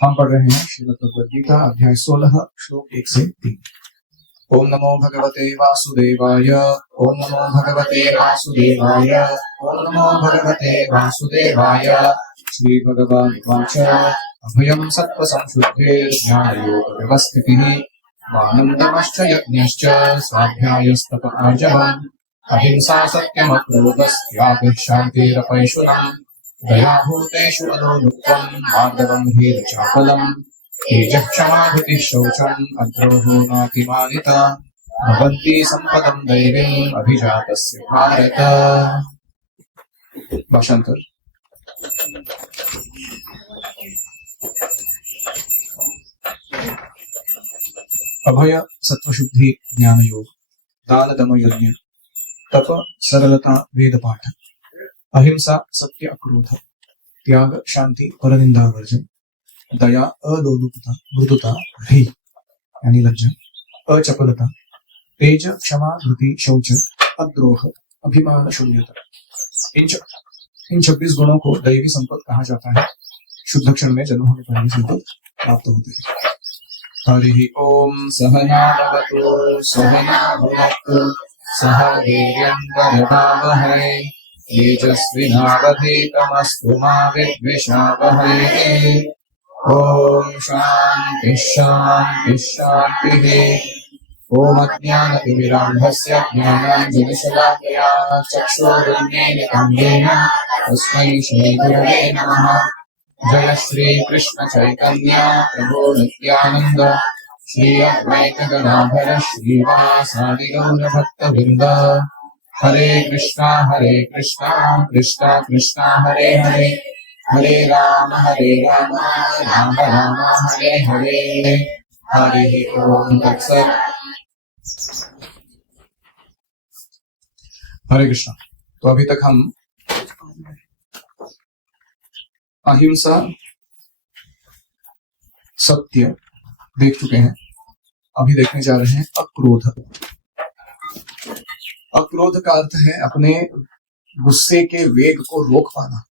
हम पढ़ रहे हैं श्रीमद् भगवद गीता अध्याय 16 श्लोक 1 से 3। ओम नमो भगवते वासुदेवाय। ओम नमो भगवते वासुदेवाय। ओम नमो भगवते वासुदेवाय। श्री भगवानुवाच अभयं सत्त्वसंशुद्धिर्ज्ञानयोगव्यवस्थितिः वानं तमश्च यज्ञश्च स्वाध्यायस्तप आर्जवम् अहिंसा सत्यमक्रोधस्त्यागः शान्तिरपैशुनम् दया भूतेषु अलोलुप्त्वम् मार्दवम् हीरचापलम् तेजः क्षमा धृतिः शौचम् अद्रोहो नातिमानिता भवन्ति सम्पदम् दैवीम् अभिजातस्य भारत। भाषांतर। अभय सत्वशुद्धि ज्ञान योग, दान दम यज्ञ, तप सरलता वेद पाठ, अहिंसा सत्य अक्रोध, त्याग शांति परनिंदा वर्जन, दया अलोलुपता मृदुता ह्री यानी लज्जा, अचपलता, तेज क्षमा धृति शौच, अद्रोह अभिमान शून्यता। इन 26 गुणों को दैवी संपद कहा जाता है। शुद्ध क्षण में जन्म होने पर ही संपद प्राप्त होते हैं। हरि ओम सहना भवतु सहना भुनक्तु सह वीर्यं वरदावहै तेजस्विनावधीतमस्तु मा विद्विषावहै। ओम शांति शांति शांतिः। ओम अज्ञानतिमिरान्धस्य ज्ञानाञ्जनशलाकया चक्षुरुन्मीलितं येन तस्मै श्रीगुरवे नमः। जय श्री कृष्ण चैतन्य प्रभु नित्यानंद श्री अद्वैत गदाधर श्रीवासादि गौर भक्तवृंद। हरे कृष्णा कृष्णा कृष्णा हरे हरे, हरे राम राम राम हरे हरे। हरि ओम तत्सत्। हरे कृष्णा। तो अभी तक हम अहिंसा सत्य देख चुके हैं। अभी देखने जा रहे हैं अक्रोध। अक्रोध का अर्थ है अपने गुस्से के वेग को रोक पाना,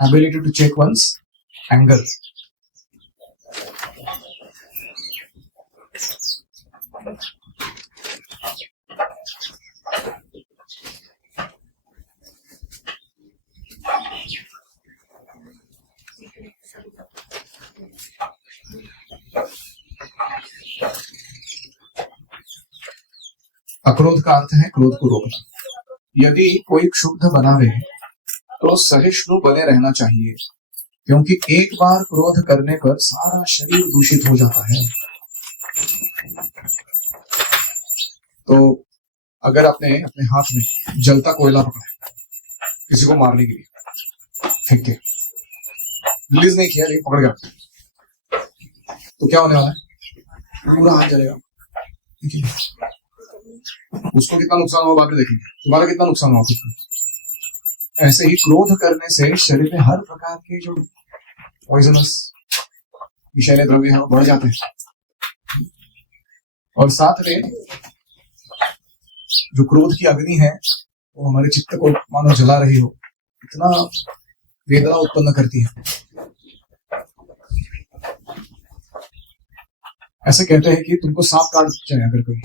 ability to check one's anger. अक्रोध का अर्थ है क्रोध को रोकना। यदि कोई क्षुब्ध बना रहे तो सहिष्णु बने रहना चाहिए, क्योंकि एक बार क्रोध करने पर सारा शरीर दूषित हो जाता है। तो अगर आपने अपने हाथ में जलता कोयला पकड़ा किसी को मारने के लिए, फेंक के रिलीज नहीं किया लेकिन पकड़ गया, तो क्या होने वाला है? पूरा हाथ जलेगा। उसको कितना नुकसान होगा बाद में देखेंगे, तुम्हारा कितना नुकसान होगा खुद। ऐसे ही क्रोध करने से शरीर में हर प्रकार के जो पॉइजनस विषैले द्रव्य हैं बढ़ जाते हैं, और साथ में जो क्रोध की अग्नि है वो हमारे चित्त को मानो जला रही हो, इतना वेदना उत्पन्न करती है। ऐसे कहते हैं कि तुमको सांप काट जाए अगर कोई,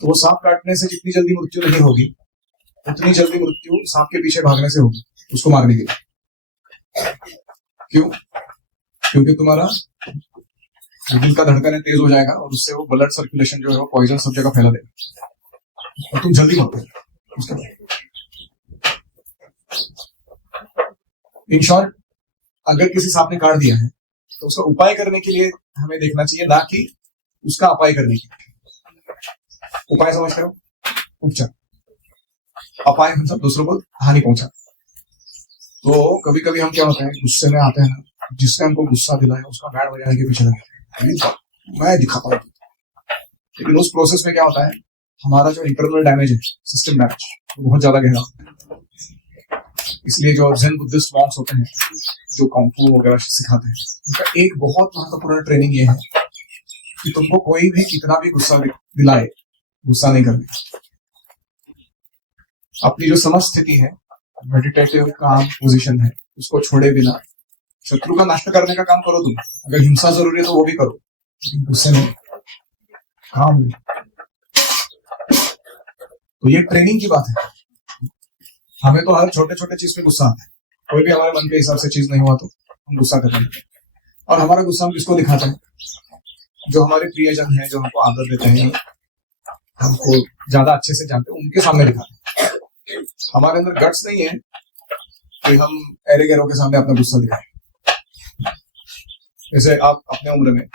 तो वो सांप काटने से जितनी जल्दी मृत्यु नहीं होगी उतनी जल्दी मृत्यु सांप के पीछे भागने से होगी उसको मारने के लिए। क्यों? क्योंकि तुम्हारा दिल का धड़कन तेज हो जाएगा और उससे वो ब्लड सर्कुलेशन जो है वो पॉइजन सब जगह फैला देगा और तुम जल्दी मरते हो। इन शॉर्ट, अगर किसी सांप ने काट दिया है तो उसका उपाय करने के लिए हमें देखना चाहिए, ना कि उसका अपाय करने के लिए। उपाय समझते हो? उपचार। अपाय मतलब दूसरों को हानि पहुंचा। तो कभी कभी हम क्या होते हैं, गुस्से में आते हैं, जिसने हमको गुस्सा दिलाया उसका बैंड बजाने के पीछे लगे, मैं दिखाता हूं। लेकिन उस प्रोसेस में क्या होता है, हमारा जो इंटरनल डैमेज है, सिस्टम डैमेज, वो बहुत ज्यादा गहरा होता है। इसलिए जो ज़ेन बुद्धिस्ट मॉन्क्स होते हैं जो कॉन्फू वगैरह सिखाते हैं, उनका एक बहुत महत्वपूर्ण ट्रेनिंग ये है कि तुमको कोई भी कितना भी गुस्सा दिलाए, गुस्सा नहीं करना। अपनी जो समस्थिति है, मेडिटेटिव काम पोजीशन है, उसको छोड़े बिना शत्रु का नष्ट करने का काम करो तुम, अगर हिंसा जरूरी है तो वो भी करो, लेकिन गुस्से में काम नहीं। तो ये ट्रेनिंग की बात है। हमें तो हर छोटे छोटे चीज पे गुस्सा आता है, कोई भी हमारे मन के हिसाब से चीज नहीं हुआ तो हम गुस्सा करते हैं। और हमारा गुस्सा हम किसको दिखाते हैं? जो हमारे प्रियजन हैं, जो हमको आदर देते हैं, हमको ज्यादा अच्छे से जानते हैं, उनके सामने दिखाते हैं। हमारे अंदर गट्स नहीं है कि हम एरे गैरों के सामने अपना गुस्सा दिखाएं। जैसे आप अपने उम्र में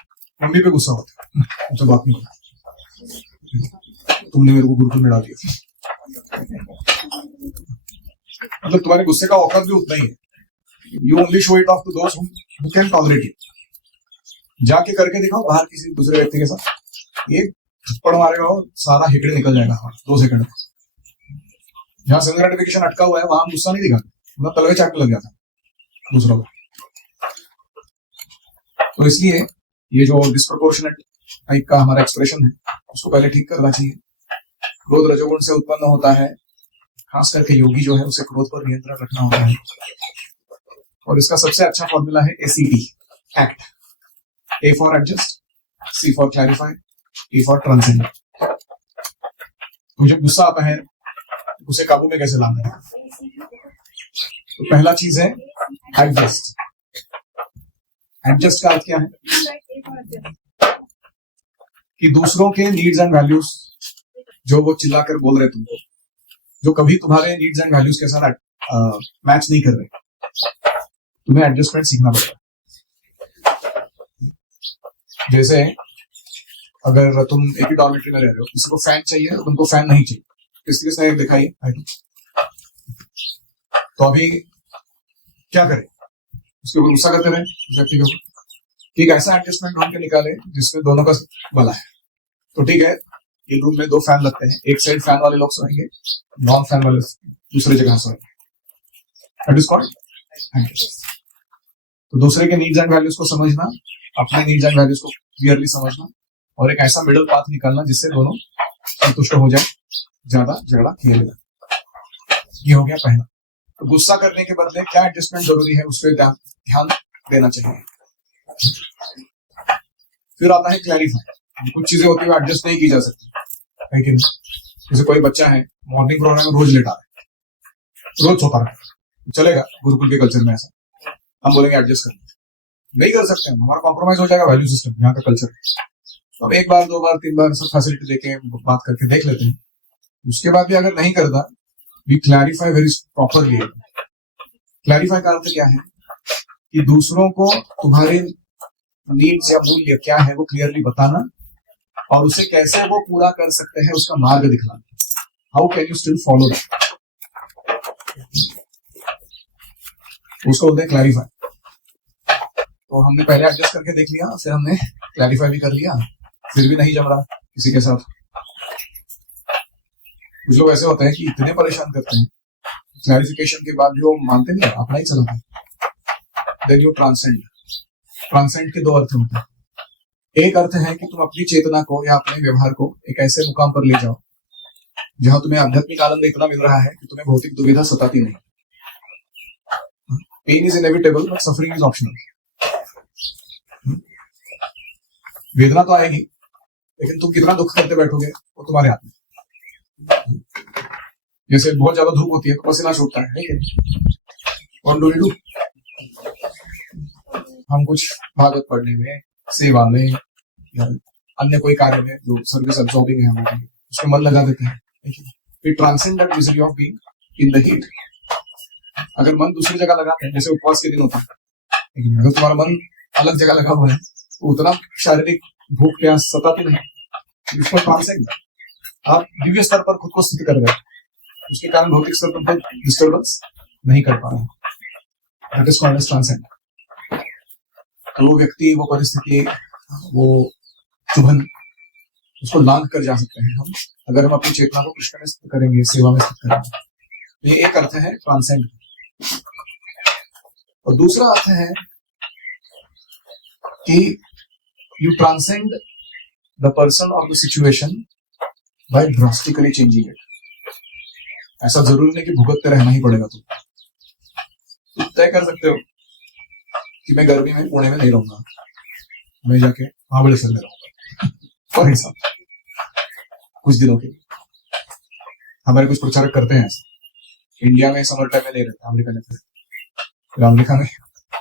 मम्मी पे गुस्सा होता है, तो बात नहीं होता, तुमने मेरे को गुरुकुल में डाल दिया, मतलब तुम्हारे गुस्से का औकात भी उतना ही है। You only show it off to those who can tolerate it. जाके करके दिखाओ बाहर किसी दूसरे व्यक्ति के साथ, एक थप्पड़ मारेगा हो, सारा हिकड़े निकल जाएगा 2 सेकंड में। जहां सिंगल नोटिफिकेशन अटका हुआ है वहां हम गुस्सा नहीं दिखाते, मतलब तलवे चाटने लग जाता है दूसरों को। तो इसलिए ये जो डिस्प्रपोर्शनेट टाइप का हमारा एक्सप्रेशन है, उसको पहले ठीक करना चाहिए। क्रोध रजोगुण से उत्पन्न होता है, खास करके योगी जो है उसे क्रोध पर नियंत्रण रखना होता है। और इसका सबसे अच्छा फॉर्मूला है ACT, act. A for adjust, C for clarify, T for transcend. तो जब गुस्सा आता है उसे काबू में कैसे लाना है? तो पहला चीज है एडजस्ट। एडजस्ट का अर्थ क्या है? कि दूसरों के नीड्स एंड वैल्यूज जो वो चिल्लाकर बोल रहे तुमको, जो कभी तुम्हारे नीड्स एंड वैल्यूज के साथ मैच नहीं कर रहे, तुम्हें एडजस्टमेंट सीखना पड़ेगा। जैसे अगर तुम एक ही डॉर्मेटरी में रह रहे हो, किसी को फैन चाहिए और तुमको फैन नहीं चाहिए, किसने दिखाई, तो अभी क्या करें? उसके ऊपर गुस्सा करते रहे उस व्यक्ति के ऊपर, एक ऐसा एडजस्टमेंट ढूंढ के निकाले जिसमें दोनों का भला है। तो ठीक है, एक रूम में 2 फैन लगते हैं, एक साइड फैन वाले लोग सोएंगे, नॉन फैन वाले दूसरी जगह सोएंगे। That is called adjust. तो दूसरे के नीड्स एंड वैल्यूज को समझना, अपने नीड्स एंड वैल्यूज को क्लियरली समझना, और एक ऐसा मिडिल पाथ निकालना जिससे दोनों संतुष्ट हो जाए, ज्यादा झगड़ा किया जाए। ये हो गया पहला। तो गुस्सा करने के बदले क्या एडजस्टमेंट जरूरी है उस पर ध्यान देना चाहिए। फिर आता है क्लैरिफाई। कुछ चीजें होती है एडजस्ट नहीं की जा सकती, है कि नहीं? जैसे कोई बच्चा है मॉर्निंग प्रोग्राम में रोज लेट आ रहा है, रोज सोता रहा है, चलेगा गुरुकुल के कल्चर में ऐसा? हम बोलेंगे एडजस्ट करना नहीं कर सकते, हम हमारा कॉम्प्रोमाइज हो जाएगा वैल्यू सिस्टम, यहाँ का कल्चर। तो हम 1 बार 2 बार 3 बार सब फैसिलिटी देके बात करके देख लेते हैं। उसके बाद भी अगर नहीं करता, we clarify very properly. Clarify का अर्थ क्या है? कि दूसरों को तुम्हारे नीड्स या मूल्य क्या है वो क्लियरली बताना, और उसे कैसे वो पूरा कर सकते हैं उसका मार्ग दिखलाना। How can you still follow that, उसको बोलते हैं क्लैरिफाई। तो हमने पहले एडजस्ट करके देख लिया, फिर हमने क्लैरिफाई भी कर लिया, फिर भी नहीं जम रहा किसी के साथ। कुछ लोग ऐसे होते हैं कि इतने परेशान करते हैं, क्लैरिफिकेशन के बाद भी वो मानते नहीं, अपना ही चलाते हैं। Then you transcend. ट्रांसेंड के 2 अर्थ होते हैं। एक अर्थ है कि तुम अपनी चेतना को या अपने व्यवहार को एक ऐसे मुकाम पर ले जाओ जहां तुम्हें आध्यात्मिक आनंद इतना मिल रहा है कि तुम्हें भौतिक दुविधा सताती नहीं। Pain is inevitable but suffering is optional. वेदना तो आएगी, लेकिन तुम कितना दुख करते बैठोगे वो तुम्हारे हाथ में। जैसे बहुत ज्यादा धूप होती है तो पसीना छूटता है, व्हाट डू वी डू? हम कुछ भागवत पढ़ने में, सेवा में, या अन्य कोई कार्य में जो सर्विस अब्सॉर्बिंग है हमारे, उसमें मन लगा देते हैं। We transcend that misery of being in the heat. अगर मन दूसरी जगह लगाते हैं, जैसे उपवास के दिन होता है, लेकिन अगर तुम्हारा मन अलग जगह लगा हुआ है तो उतना शारीरिक भूख प्यास सताती नहीं। इसको ट्रांसेंड, आप दिव्य स्तर पर खुद को स्थित कर गए, उसके कारण भौतिक स्तर पर डिस्टर्बेंस नहीं कर पा रहे। That is called as transcend. तो वो व्यक्ति, वो परिस्थिति, वो चुभन, उसको लांघ कर जा सकते हैं हम, अगर हम अपनी चेतना को कृष्ण में स्थित करेंगे, सेवा में स्थित करेंगे। ये एक अर्थ है ट्रांसेंड। और दूसरा अर्थ है कि यू ट्रांसेंड द पर्सन और the situation bye drastically changing it. ऐसा जरूरी नहीं कि भुगतते रहना ही पड़ेगा। तुम तय कर सकते हो कि मैं गर्मी में पुणे में नहीं रहूंगा, मैं जाके महाबलेश्वर में रहूंगा फॉर एग्जाम्पल कुछ दिनों के लिए। हमारे कुछ प्रचारक करते हैं ऐसा, इंडिया में समर टाइम में नहीं रहते, अमेरिका में रहते, अमेरिका में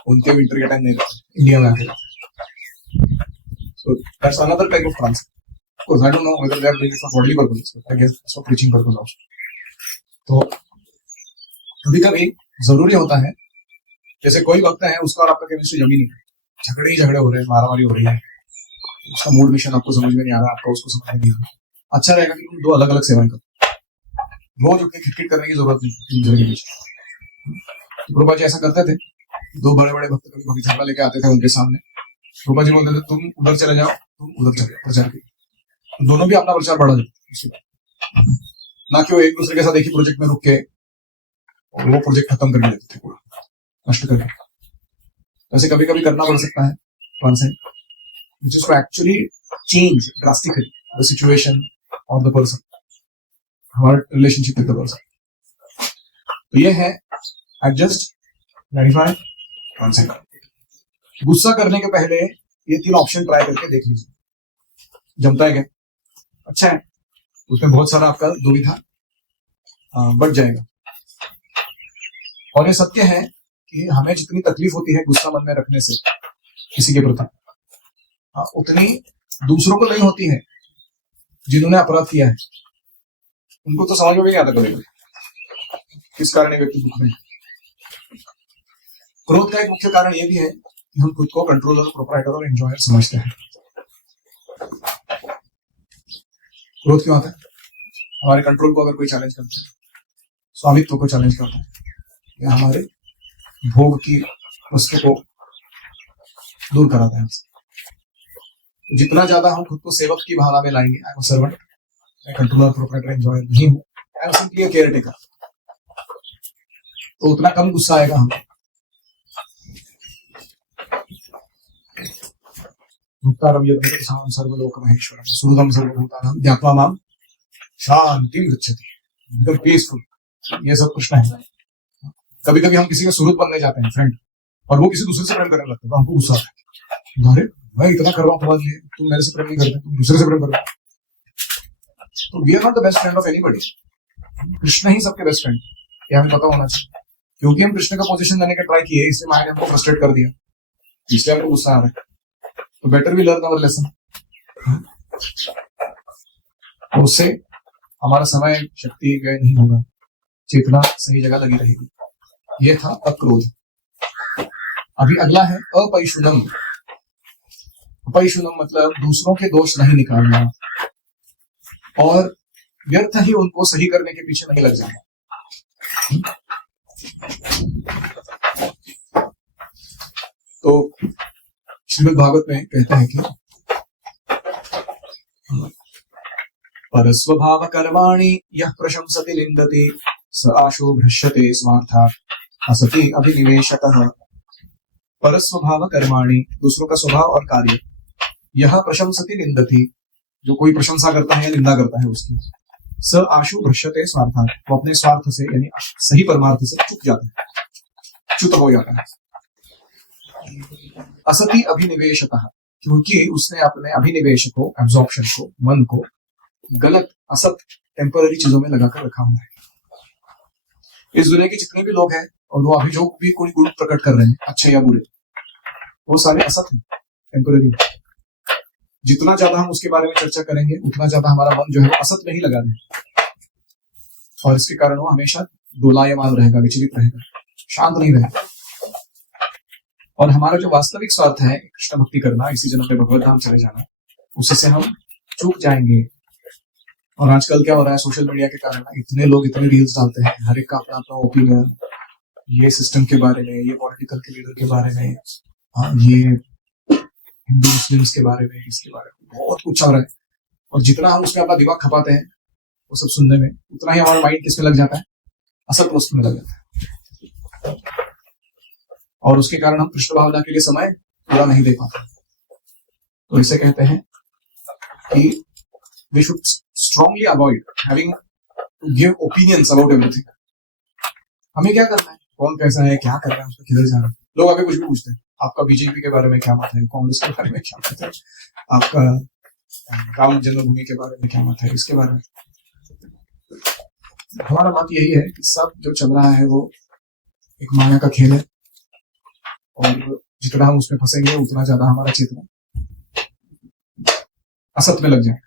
उनके विंटर के टाइम नहीं रहते, इंडिया में आके रहते। So that's another type of transit. Of course, I don't know whether they are doing it for bodily purposes, but I guess it's for preaching purpose also. तो कभी कभी जरूरी होता है, जैसे कोई वक्त है उसका और आपका केमिस्ट्री जमी नहीं, झगड़े ही झगड़े हो रहे हैं, मारामारी हो रही है, उसका मूड मिशन आपको समझ में नहीं आ रहा, आपका उसको समझ में नहीं आ रहा, अच्छा रहेगा कि तुम दो अलग अलग सेवाएं करो, रोज उठ के खिटखिट करने की जरूरत नहीं एक दूसरे के बीच। प्रभुपाद जी ऐसा करते थे, दो बड़े बड़े भक्त कभी झगड़ा लेके आते थे उनके सामने, प्रभुपाद जी बोलते थे तुम उधर चले जाओ, तुम उधर चले जाओ प्रचार के, दोनों भी अपना प्रचार बढ़ा देते, ना कि वो एक दूसरे के साथ एक ही प्रोजेक्ट में रुक के वो प्रोजेक्ट खत्म करके देते थे, पूरा नष्ट करके। वैसे कभी कभी करना पड़ सकता है transcend, which is to actually change drastically the situation or the person, हमारा रिलेशनशिप विद द पर्सन। तो ये है एडजस्ट, क्लैरिफाई, ट्रांसेंड। गुस्सा करने के पहले ये तीन ऑप्शन ट्राई करके देख लीजिए, जमता है क्या, अच्छा है, उसमें बहुत सारा आपका दुविधा बढ़ जाएगा। और ये सत्य है कि हमें जितनी तकलीफ होती है गुस्सा मन में रखने से किसी के प्रति, उतनी दूसरों को नहीं होती है जिन्होंने अपराध किया है, उनको तो समझ में भी नहीं आता कभी किस कारण ये व्यक्ति दुख में। क्रोध का एक मुख्य कारण यह भी है कि हम खुद को कंट्रोलर, प्रोप्राइटर और एंजॉयर समझते हैं। क्रोध क्यों आता है? हमारे कंट्रोल को अगर कोई चैलेंज करता है, स्वामित्व को चैलेंज करता है, या हमारे भोग की वस्तु को दूर कराता है। जितना ज्यादा हम खुद को सेवक की भावना में लाएंगे, आई एम अ सर्वेंट, मैं कंट्रोलर, प्रोप्राइटर, एंजॉयर नहीं हूं, I am simply a care taker, तो उतना कम गुस्सा आएगा हमें। भुक्तारं यद् सर्वलोक महेश्वरम सुहृदं सर्वभूतानां ध्यात्वा मां शांतिं गच्छति, एकदम पीसफुल। ये सब कृष्ण है। कभी कभी हम किसी का सुहृद बनने जाते हैं, फ्रेंड, और वो किसी दूसरे से प्रेम करने लगता है, तो हमको गुस्सा आता है, अरे मैं इतना कर रहा हूँ तुम्हारे लिए, तुम मेरे से प्रेम नहीं करते, तुम दूसरे से प्रेम करो। तो we are not the best friend of anybody, कृष्ण ही सबके बेस्ट फ्रेंड, ये हमें पता होना चाहिए। क्योंकि हम कृष्ण का पोजीशन लेने का ट्राई किए, इसलिए माया ने हमको फ्रस्ट्रेट कर दिया, इसलिए हमको गुस्सा आ रहा है। तो better we learn our lesson, उससे हमारा समय शक्ति व्यय नहीं होगा, चेतना सही जगह लगी रहेगी। ये था अक्रोध। अभी अगला है अपैशुनम। अपैशुनम मतलब दूसरों के दोष नहीं निकालना और व्यर्थ ही उनको सही करने के पीछे नहीं लग जाना। तो श्रीमद् भागवत में कहते हैं कि परस्वभाव कर्माणि यः प्रशंसति निन्दति स आशु भ्रश्यते स्वार्थात् असति अभिनिवेशतः। परस्वभाव कर्माणि, दूसरों का स्वभाव और कार्य, यह प्रशंसति निन्दति, जो कोई प्रशंसा करता है या निंदा करता है उसकी, स आशु भ्रश्यते स्वार्थात्, वो अपने स्वार्थ से यानी सही परमार्थ से चुक जाता है, च्युत हो जाता है। असति अभिनिवेशतः, क्योंकि उसने अपने अभिनिवेश को, एब्जॉर्प्शन को, मन को गलत, असत, टेम्पररी चीजों में लगाकर रखा हुआ है। इस दुनिया के जितने भी लोग हैं और वो अभी जो भी कोई गुण प्रकट कर रहे हैं, अच्छे या बुरे, वो सारे असत हैं, टेम्पररी। जितना ज्यादा हम उसके बारे में चर्चा करेंगे, उतना ज्यादा हमारा मन जो है वो असत में ही लगा देगा, और इसके कारण वो हमेशा दोलायमान रहेगा, विचलित रहेगा, शांत नहीं रहेगा। और हमारा जो वास्तविक स्वार्थ है, कृष्ण भक्ति करना, इसी जन्म में भगवत धाम चले जाना, उससे हम चूक जाएंगे। और आजकल क्या हो रहा है, सोशल मीडिया के कारण इतने लोग इतने रील्स डालते हैं, हर एक का अपना अपना ओपिनियन, ये सिस्टम के बारे में, ये पॉलिटिकल के लीडर के बारे में, ये हिंदू मुस्लिम्स के बारे में, इसके बारे में बहुत कुछ चल रहा है। और जितना हम उसमें अपना दिमाग खपाते हैं वो सब सुनने में, उतना ही हमारा माइंड किसमें लग जाता है, असत वस्तु में लग जाता है, और उसके कारण हम कृष्ण भावना के लिए समय पूरा नहीं दे पाते। तो इसे कहते हैं कि we should strongly avoid having to give opinions about everything। हमें क्या करना है, कौन कैसा है, क्या कर रहा है, उसको किधर जा रहा है, लोग आगे कुछ भी पूछते हैं, आपका बीजेपी के बारे में क्या मत है, कांग्रेस के बारे में क्या मत है, आपका राम जन्मभूमि के बारे में क्या मत है, इसके बारे में। हमारा बात यही है कि सब जो चल रहा है वो एक माया का खेल है, और जितना हम उसमें फंसेंगे उतना ज्यादा हमारा चेतना असत में लग जाए।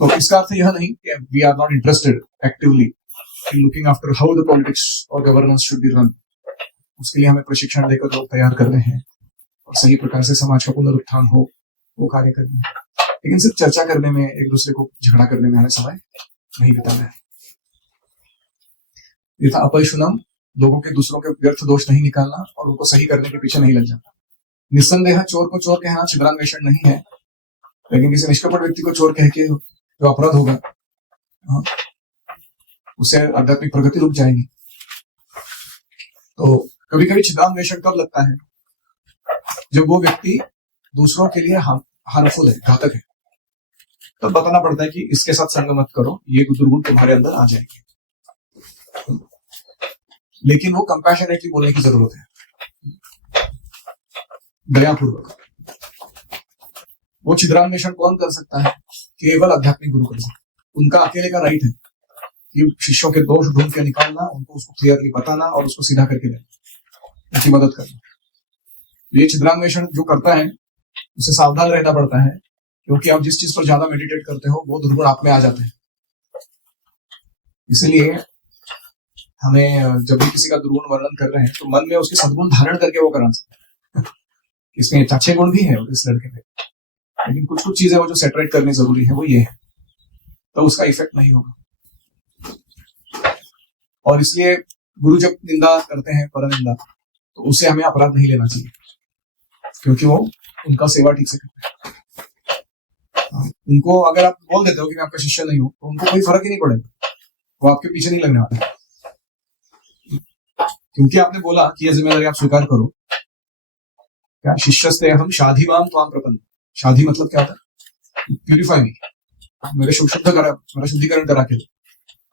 तो इसका अर्थ यह नहीं कि we are not interested actively in looking after how the politics और गवर्नेंस शुड बी रन। उसके लिए हमें प्रशिक्षण देकर लोग तैयार कर रहे हैं और सही प्रकार से समाज का पुनरुत्थान हो वो कार्य करने हैं। लेकिन सिर्फ चर्चा करने में, एक दूसरे को झगड़ा करने में हमें समय नहीं बिताना है। यथा अपैशुनम, लोगों के दूसरों के व्यर्थ दोष नहीं निकालना और उनको सही करने के पीछे नहीं लग जाना। निस्संदेह चोर को चोर कहना छिद्रान्वेषण नहीं है, लेकिन किसी निष्कपट व्यक्ति को चोर कह के जो अपराध होगा उससे आध्यात्मिक प्रगति रुक जाएगी। तो कभी कभी छिद्रान्वेषण कब लगता है? जब वो व्यक्ति दूसरों के लिए हार्मफुल है, घातक है, तब बताना पड़ता है कि इसके साथ संग मत करो, ये दुर्गुण तुम्हारे अंदर आ जाएंगे। लेकिन वो कंपैशनेटली बोलने की जरूरत है, दयापूर्वक। वो छिद्रान्वेषण कौन कर सकता है? केवल आध्यात्मिक गुरु कर सकता है। उनका अकेले का राइट है कि शिष्यों के दोष ढूंढ के निकालना, उनको उसको क्लियरली बताना और उसको सीधा करके देना, उनकी मदद करना। ये छिद्रान्वेषण जो करता है उसे सावधान रहना पड़ता है, क्योंकि आप जिस चीज पर ज्यादा मेडिटेट करते हो वो दुर्गुण आप में आ जाते हैं। इसलिए हमें जब भी किसी का दुर्गुण वर्णन कर रहे हैं तो मन में उसके सद्गुण धारण करके वो करना चाहिए। इसमें अच्छे गुण भी है इस लड़के में, लेकिन कुछ कुछ चीजें वो जो सेपरेट करनी जरूरी है वो ये है, तो उसका इफेक्ट नहीं होगा। और इसलिए गुरु जब निंदा करते हैं, परनिंदा, तो उससे हमें अपराध नहीं लेना चाहिए, क्योंकि वो उनका सेवा ठीक से करते हैं। उनको अगर आप बोल देते हो कि मैं आपका शिष्य नहीं हूं, तो उनको कोई फर्क ही नहीं पड़ेगा, वो आपके पीछे नहीं लगने वाला, क्योंकि आपने बोला कि यह जिम्मेदारी आप स्वीकार करो। क्या शिष्यस्ते हम शाधिमाम त्वाम प्रपन्न। शाधी मतलब क्या होता है? प्यूरिफाई मी, मेरा शुद्धिकरण करा के दो,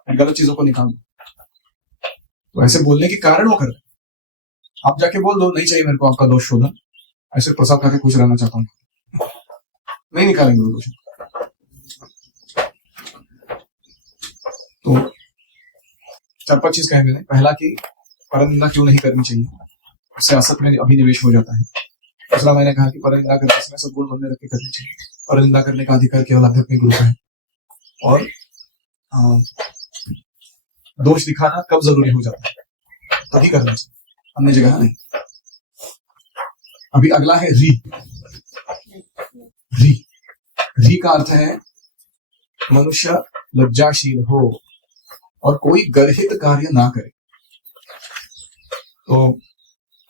गलत चीजों को निकाल दो। तो ऐसे बोलने के कारण वो कर रहे हैं। आप जाके बोल दो नहीं चाहिए मेरे को आपका दोष शोधन, ऐसे प्रसाद खा के खुश रहना चाहता हूँ, नहीं निकालेंगे वो दोष। तो 4-5 चीज कहे मैंने। पहला कि परनिंदा क्यों नहीं करनी चाहिए, उससे असत में अभिनिवेश हो जाता है। दूसरा मैंने कहा कि परनिंदा करते समय सब गुण मन में रख के करनी चाहिए। परनिंदा करने का अधिकार केवल आध्यात्मिक गुरु का है। और दोष दिखाना कब जरूरी हो जाता है, तभी करना चाहिए, अन्य जगह नहीं। अभी अगला है री। री री का अर्थ है मनुष्य लज्जाशील हो और कोई गर्हित कार्य ना करे। तो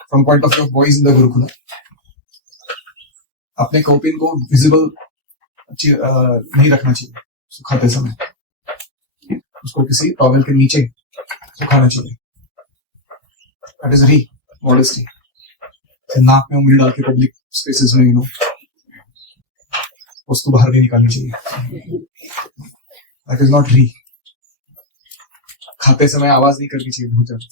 from point of view of boys in the Gurukul, अपने कौपिन को विजिबल नहीं रखना चाहिए सुखाते समय, उसको किसी टॉवेल के नीचे सुखाना चाहिए। दैट इज री, मॉडेस्टी। नाक में उंगली डाल के पब्लिक स्पेसेस में वस्तु बाहर नहीं निकालनी चाहिए। दैट इज नॉट री। खाते समय आवाज नहीं करनी चाहिए बहुत ज्यादा।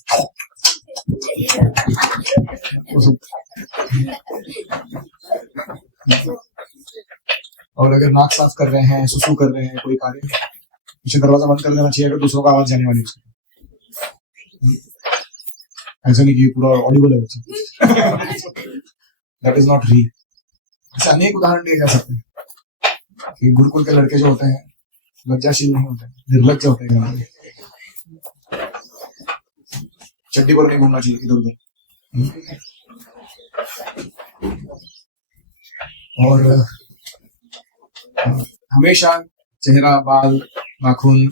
और अगर नाक साफ कर रहे हैं, सुसु कर रहे हैं, कोई कार्य, पीछे दरवाजा बंद कर देना चाहिए अगर दूसरों का आवाज जाने वाली है। ऐसा नहीं कि पूरा ऑडिबल है। दैट इज नॉट री। ऐसे अनेक उदाहरण दिए जा सकते हैं कि गुरुकुल के लड़के जो होते हैं लज्जाशील नहीं होते, निर्लज्ज होते हैं। चड्डी पर नहीं घूमना चाहिए इधर उधर। और हमेशा चेहरा, बाल, नाखून,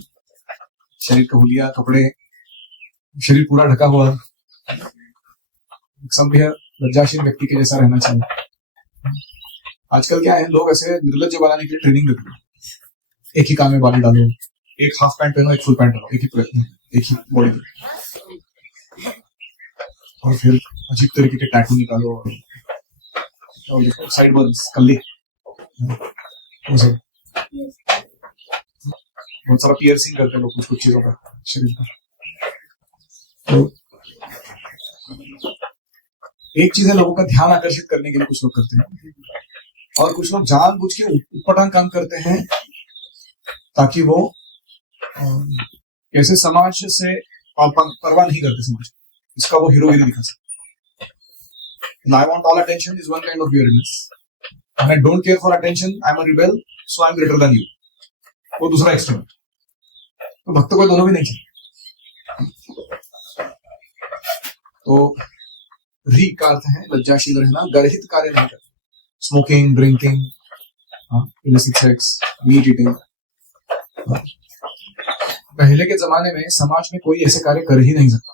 शरीर का हुलिया, कपड़े, शरीर पूरा ढका हुआ संभ्य लज्जाशील व्यक्ति के जैसा रहना चाहिए। आजकल क्या है, लोग ऐसे निर्लज्ज बनाने के लिए ट्रेनिंग देते हैं। एक ही काम में बाली डालो, एक हाफ पैंट पहनो, एक फुल पैंट पहनो, एक ही बॉडी पे, और फिर अजीब तरीके के टैटू निकालो और साइड बर्न्स कर ली, बहुत सारा पियर्सिंग करते हैं लोग कुछ चीजों का शरीर पर। तो एक चीज है लोगों का ध्यान आकर्षित करने के लिए कुछ लोग करते हैं, और कुछ लोग जानबूझ के उटपटांग काम करते हैं ताकि वो कैसे समाज से परवाह नहीं करते समाज, इसका वो हीरोगिरी दिखा सकते। I want all attention is one kind of weirdness. And I don't care for attention, I'm a rebel, so I'm greater than you. वो दूसरा एक्सट्रीम। तो भक्तों को दोनों भी नहीं चाहिए। तो री का अर्थ है लज्जाशील रहना, गर्हित कार्य नहीं करना, smoking, drinking, illicit sex, meat eating. पहले के जमाने में समाज में कोई ऐसे कार्य कर ही नहीं सकता।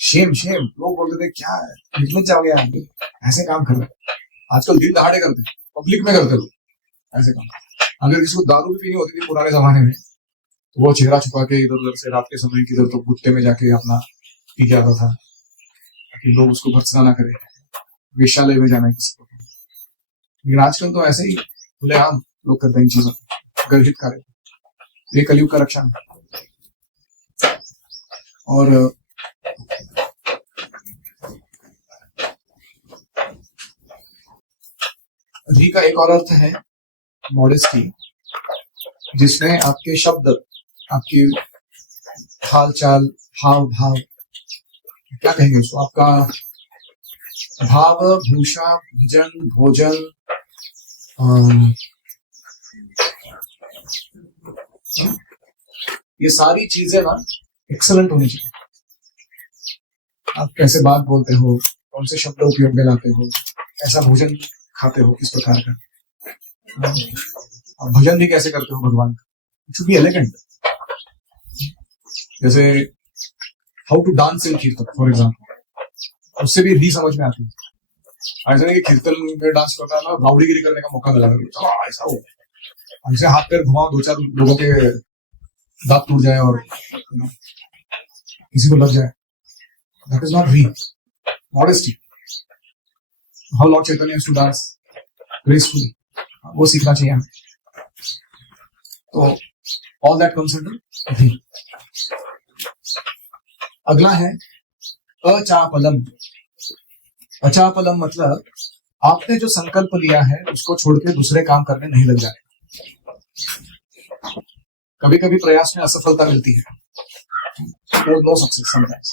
शेम शेम, लोग बोलते थे क्या निकल जाओगे आप, ऐसे काम कर रहे। आजकल दिन दहाड़े करते, पब्लिक में करते लोग ऐसे काम। अगर किसी को दारू भी पीनी होती थी पुराने जमाने में, तो वो चेहरा छुपा के इधर उधर से रात के समय किधर तो गुट्टे में जाके अपना पी के आता था, ताकि लोग उसको भर्त्सना ना करें, वेश्यालय में जाना किसी को। लेकिन आजकल तो ऐसे ही खुलेआम लोग करते हैं इन चीजों को, गर्हित कार्य। ये कलयुग का रक्षा है। और री का एक और अर्थ है मॉडेस्टी, जिसमें आपके शब्द, आपकी हाल चाल, हाव भाव, क्या कहेंगे उसको, आपका भाव, भूषा, भजन, भोजन, ये सारी चीजें ना एक्सलेंट होनी चाहिए। आप कैसे बात बोलते हो, कौन से शब्द उपयोग में लाते हो, ऐसा भोजन खाते हो किस प्रकार का, आप भजन भी कैसे करते हो भगवान का, कुछ भी एलिगेंट। जैसे हाउ टू डांस इन कीर्तन फॉर एग्जाम्पल, उससे भी री समझ में आती है। ऐसा नहीं कि कीर्तन में डांस करता है ना, राउडीगिरी करने का मौका मिला, ऐसा हो हमसे हाथ पैर घुमाओ, दो चार लोगों के दांत टूट जाए और किसी को लग जाए, that is not real, modesty. How lord Chaitanya used to dance gracefully, वो सीखना चाहिए हमें। तो ऑल दैट कम्स अंडर री। अगला है अचापलम। अचापलम मतलब आपने जो संकल्प लिया है उसको छोड़ के दूसरे काम करने नहीं लग जाए। कभी कभी प्रयास में असफलता मिलती है, नो सक्सेस समटाइम्स,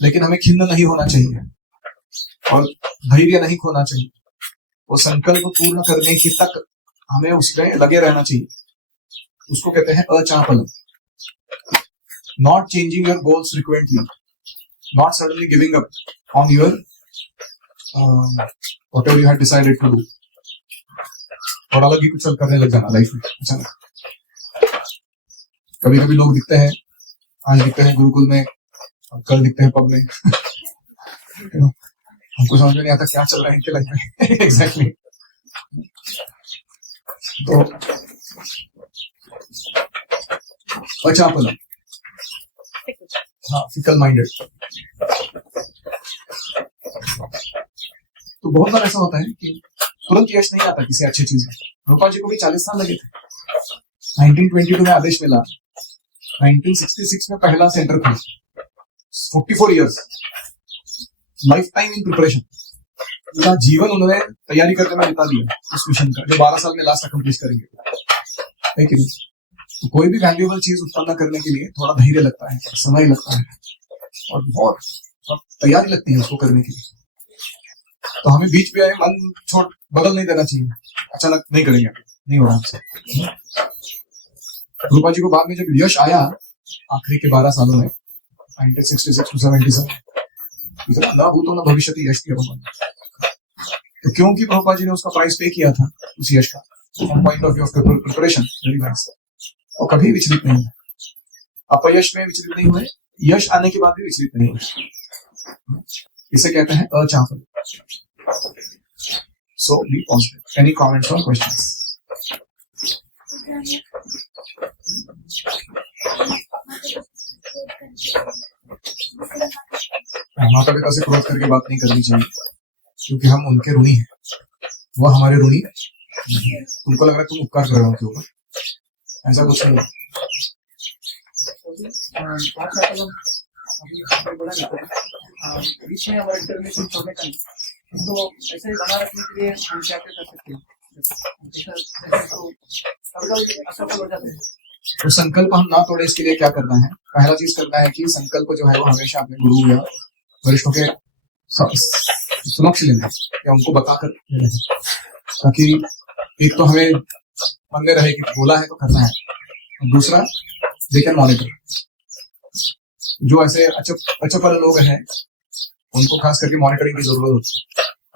लेकिन हमें खिन्न नहीं होना चाहिए और धैर्य नहीं खोना चाहिए। वो संकल्प पूर्ण करने की तक हमें उसमें लगे रहना चाहिए। उसको कहते हैं अचापलम। Not changing your goals frequently, not suddenly giving up on your whatever you had decided to do, और अलग ही कुछ करने लग जाना लाइफ में अचानक। कभी कभी लोग दिखते हैं, आज दिखते हैं गुरुकुल में, कल दिखते हैं पब में हमको समझ में नहीं आता क्या चल रहा है इनके लाइफ में एग्जैक्टली। तो अचापलम, हाँ, फिकल माइंडेड। तो बहुत बार ऐसा होता है कि तुरंत यश नहीं आता किसी अच्छी चीज में। रूपा जी को भी 40 साल लगे थे। 1922 में आदेश मिला, 1966 में पहला सेंटर खुला, 44 years, life time in preparation. पूरा जीवन उन्होंने तैयारी करने में बिता दिया उस मिशन का, जो 12 साल में लास्ट अकम्प्लिश करेंगे। है कि नहीं? तो कोई भी वैल्यूएबल चीज उत्पन्न करने के लिए थोड़ा धैर्य लगता है, समय लगता है, और बहुत तैयारी लगती है उसको करने के लिए। तो हमें बीच में मन छोड़ बदल नहीं देना चाहिए, अचानक नहीं करेंगे, नहीं हो रहा हमसे। रूपा जी को बाद में जब यश आया आखिरी के 12 सालों में, 1966 to 77, इतना न भूतो न भविष्यति यश दिया भगवान। तो क्योंकि प्रभुपाद जी ने उसका प्राइस पे किया था उस यश का, point of view of preparation, very nice. और कभी विचलित नहीं हुए, अपयश में विचलित नहीं हुए, यश आने के बाद भी विचलित नहीं हुए। इसे कहते हैं अचापल। सो बी पॉजिटिव। एनी कमेंट्स और क्वेश्चंस? माता पिता से क्रोध करके बात नहीं करनी चाहिए, क्योंकि हम उनके ऋणी हैं, वह हमारे ऋणी है। तुमको लग रहा है तुम उपकार कर रहे हो उनके ऊपर, ऐसा कुछ नहीं। बीच में हमारा डिटर्मिनेशन छोड़ने का नहीं, उसको ऐसे ही बना रखने के लिए हम क्या क्या कर सकते हैं? तो कभी असफल हो जाते हैं। तो संकल्प हम ना तोड़े इसके लिए क्या करना है? पहला चीज करना है कि संकल्प जो है वो हमेशा अपने गुरु या वरिष्ठों के समक्ष लेना है या उनको बताकर लेना है, ताकि एक तो हमें मन में रहे कि बोला है तो करना है, और दूसरा दे कैन मॉनिटर। जो ऐसे अचपल लोग हैं उनको खास करके मॉनिटरिंग की जरूरत होती है,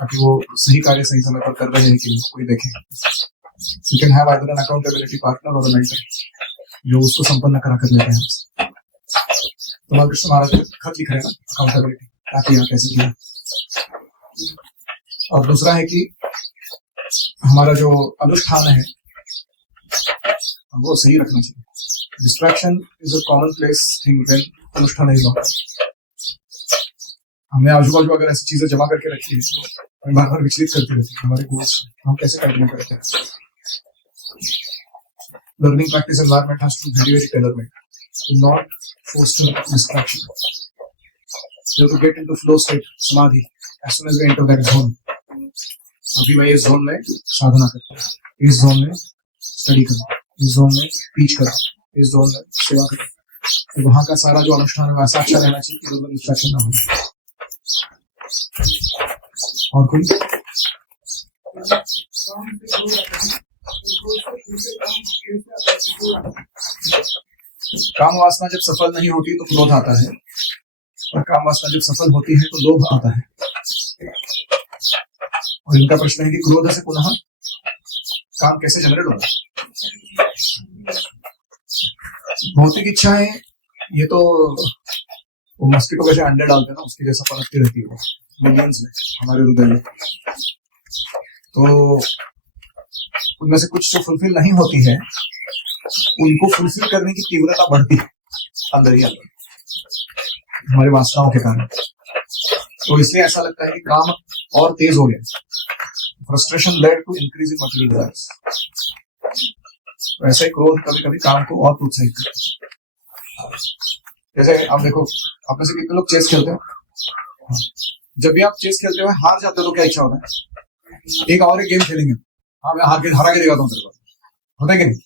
ताकि वो सही कार्य सही समय पर कर रहे हैं कि नहीं कोई देखे। You can have either an accountability partner और अ मेंटर जो उसको संपन्न करा कर लेते हैं। तो बालकृष्ण महाराज खत लिख रहे हैं अकाउंटेबिलिटी, ताकि यहाँ कैसे किया। और दूसरा है कि हमारा जो अनुष्ठान है वो सही रखना चाहिए। Distraction is a common place thing when अनुष्ठान इज नॉट। हमने आजू बाजू अगर ऐसी चीजें जमा करके रखी है तो हमें बार बार विचलित करती रहती है हमारे गोल्स। हम कैसे कंटिन्यू करते हैं? Learning practice environment has to be very tailor made to not foster distraction. So to get into flow state, samadhi, as soon as we enter that zone, अभी मैं इस जोन में साधना करता हूँ, इस जोन में स्टडी करता हूँ, इस जोन में टीच करता हूँ, इस जोन में सेवा करता हूँ, तो वहाँ का सारा जो अनुष्ठान है वैसा अच्छा रहना चाहिए कि डिस्ट्रैक्शन ना हो। और कोई काम वासना जब सफल नहीं होती तो क्रोध आता है, और काम वासना जब सफल होती है तो लोभ आता है। और इनका प्रश्न है कि क्रोध से पुनः काम कैसे जनरेट होगा? भौतिक इच्छाएं ये तो वो मस्किटो कैसे अंडे डालते हैं ना, उसकी जैसा पनपती रहती है मिलियंस में हमारे हृदय में। तो उनमें से कुछ जो फुलफिल नहीं होती है उनको फुलफिल करने की तीव्रता बढ़ती है अंदर ही अंदर हमारे वासनाओं के कारण। तो इसलिए ऐसा लगता है कि काम और तेज हो गया। Frustration led to increase in material desires. वैसे ही क्रोध कभी कभी काम को और प्रोत्साहित करता है। जैसे आप देखो, आप में से कितने लोग चेस खेलते हो? जब भी आप चेस खेलते हो हार जाते हो तो क्या इच्छा होता है? एक और एक गेम खेलेंगे, हाँ मैं हरा के दिखाता हूँ तेरे को, होता है कि नहीं?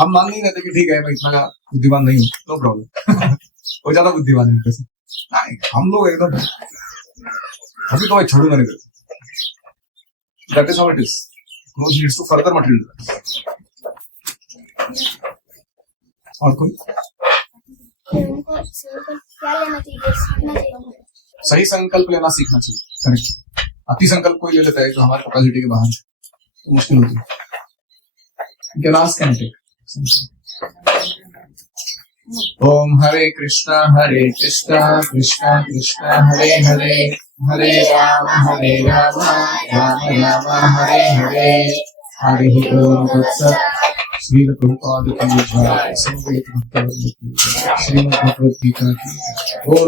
हम मान नहीं रहते कि ठीक है मैं इतना बुद्धिमान नहीं हूँ, नो प्रॉब्लम वो ज्यादा बुद्धिमान है मेरे से। नहीं, हम लोग एकदम अभी तो मैं छोड़ूंगा नहीं करते। That is how it is. क्रोध लीड्स टू फर्दर मटेरियल। और कोई सही संकल्प लेना सीखना चाहिए। करेक्ट। अति संकल्प कोई ले लेता है जो हमारे कैपेसिटी के बाहर तो मुश्किल होती है। लास्ट कैन टेक ओम हरे कृष्णा कृष्णा कृष्णा हरे हरे, हरे राम राम राम हरे हरे, हरे ओम तत्सत्। श्रील प्रभुपाद की जय, संवेद भक्त श्रीमद् भगवद गीता की। और